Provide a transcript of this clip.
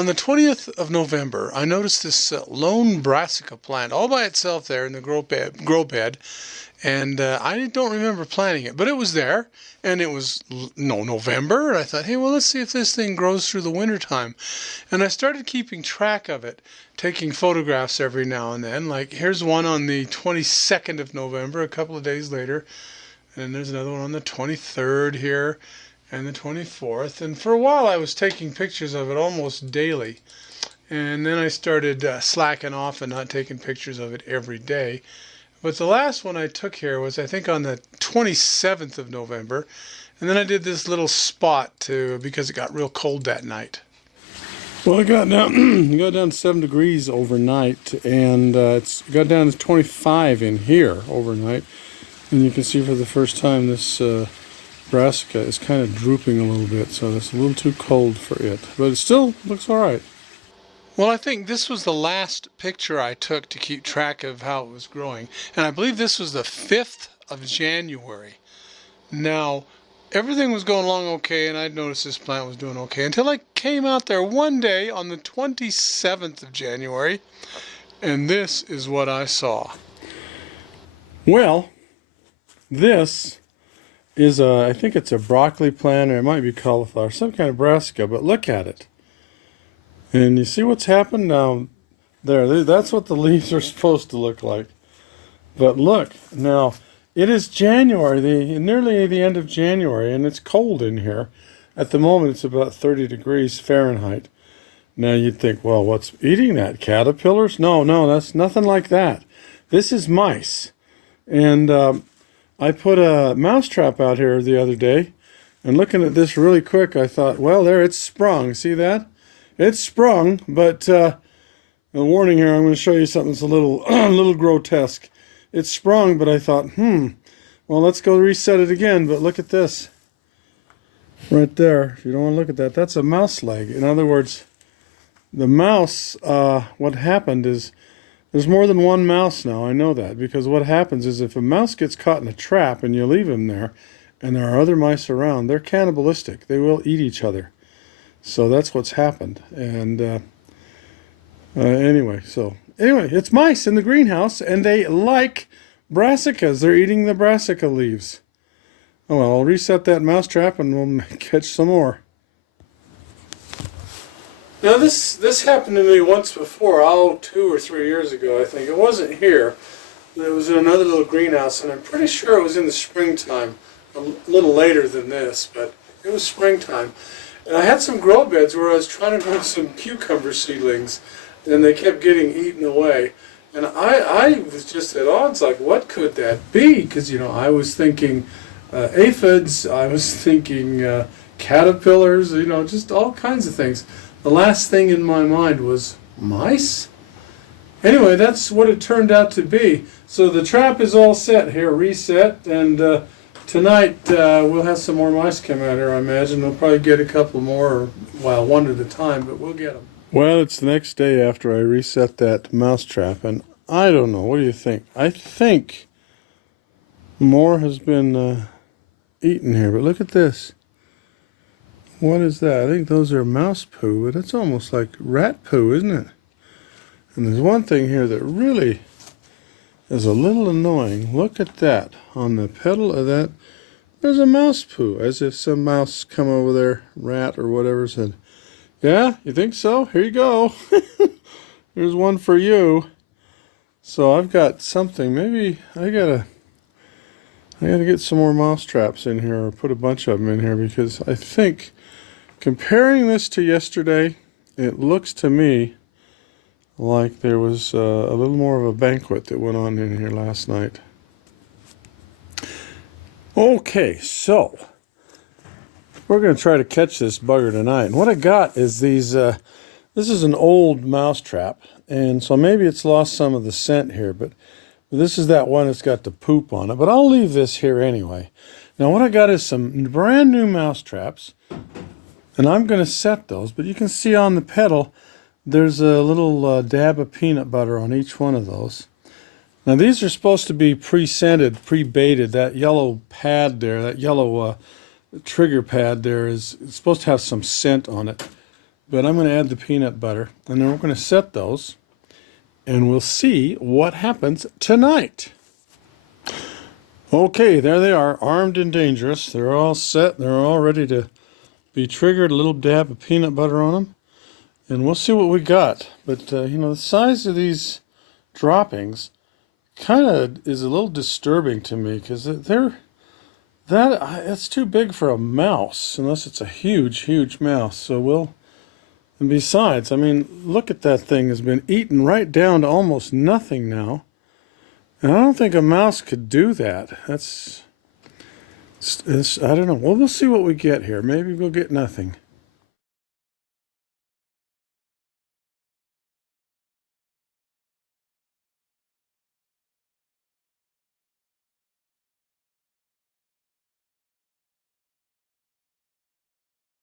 On the 20th of November, I noticed this lone brassica plant all by itself there in the grow bed, and I don't remember planting it, but it was there, and it was November, and I thought, hey, well, let's see if this thing grows through the wintertime. And I started keeping track of it, taking photographs every now and then. Like, here's one on the 22nd of November, a couple of days later, and then there's another one on the 23rd here, and the 24th, and for a while I was taking pictures of it almost daily, and then I started slacking off and not taking pictures of it every day. But the last one I took here was, I think, on the 27th of November, and then I did this little spot because it got real cold that night. Well, it got down, it got down to 7 degrees overnight, and it got down to 25 in here overnight, and you can see for the first time this brassica is kind of drooping a little bit, so it's a little too cold for it, but it still looks all right. Well, I think this was the last picture I took to keep track of how it was growing, and I believe this was the 5th of January. Now, everything was going along okay, and I'd noticed this plant was doing okay until I came out there one day on the 27th of January, and this is what I saw. Well, this is I think it's a broccoli plant, or it might be cauliflower, some kind of brassica, but look at it. And you see what's happened down there? That's what the leaves are supposed to look like. But look, now, it is January, nearly the end of January, and it's cold in here. At the moment, it's about 30 degrees Fahrenheit. Now, you'd think, well, what's eating that? Caterpillars? No, that's nothing like that. This is mice. And I put a mouse trap out here the other day, and looking at this really quick, I thought, well, there, it's sprung. See that? It's sprung, but a warning here, I'm going to show you something that's a little, little grotesque. It's sprung, but I thought, well, let's go reset it again, but look at this. Right there, if you don't want to look at that, that's a mouse leg. In other words, the mouse, what happened is, there's more than one mouse now, I know that, because what happens is if a mouse gets caught in a trap and you leave him there, and there are other mice around, they're cannibalistic. They will eat each other. So that's what's happened. And anyway, it's mice in the greenhouse, and they like brassicas. They're eating the brassica leaves. Oh well, I'll reset that mouse trap and we'll catch some more. Now this happened to me once before, 2 or 3 years ago, I think. It wasn't here. It was in another little greenhouse, and I'm pretty sure it was in the springtime. A little later than this, but it was springtime. And I had some grow beds where I was trying to grow some cucumber seedlings, and they kept getting eaten away. And I was just at odds, like, what could that be? Because, I was thinking aphids, I was thinking caterpillars, just all kinds of things. The last thing in my mind was mice? Anyway, that's what it turned out to be. So the trap is all set here, reset, and tonight we'll have some more mice come out here, I imagine. We'll probably get a couple more, well, one at a time, but we'll get them. Well, it's the next day after I reset that mouse trap, and I don't know, what do you think? I think more has been eaten here, but look at this. What is that? I think those are mouse poo, but it's almost like rat poo, isn't it? And there's one thing here that really is a little annoying. Look at that. On the petal of that, there's a mouse poo, as if some mouse come over there, rat or whatever, said, yeah, you think so? Here you go. Here's one for you. So I've got something. Maybe I gotta get some more mouse traps in here, or put a bunch of them in here, because I think, comparing this to yesterday, it looks to me like there was a little more of a banquet that went on in here last night. Okay, so we're going to try to catch this bugger tonight. And what I got is these, this is an old mouse trap, and so maybe it's lost some of the scent here, but this is that one that's got the poop on it. But I'll leave this here anyway. Now what I got is some brand new mouse traps, and I'm going to set those, but you can see on the petal, there's a little dab of peanut butter on each one of those. Now these are supposed to be pre-scented, pre-baited. That yellow pad there, that yellow trigger pad there is supposed to have some scent on it. but I'm going to add the peanut butter, and then we're going to set those, and we'll see what happens tonight. Okay, there they are, armed and dangerous. They're all set. They're all ready to be triggered. A little dab of peanut butter on them, and we'll see what we got. But, you know, the size of these droppings kind of is a little disturbing to me because it's too big for a mouse, unless it's a huge mouse. So and besides, I mean, look at that thing has been eaten right down to almost nothing now. And I don't think a mouse could do that. I don't know. Well, we'll see what we get here. Maybe we'll get nothing.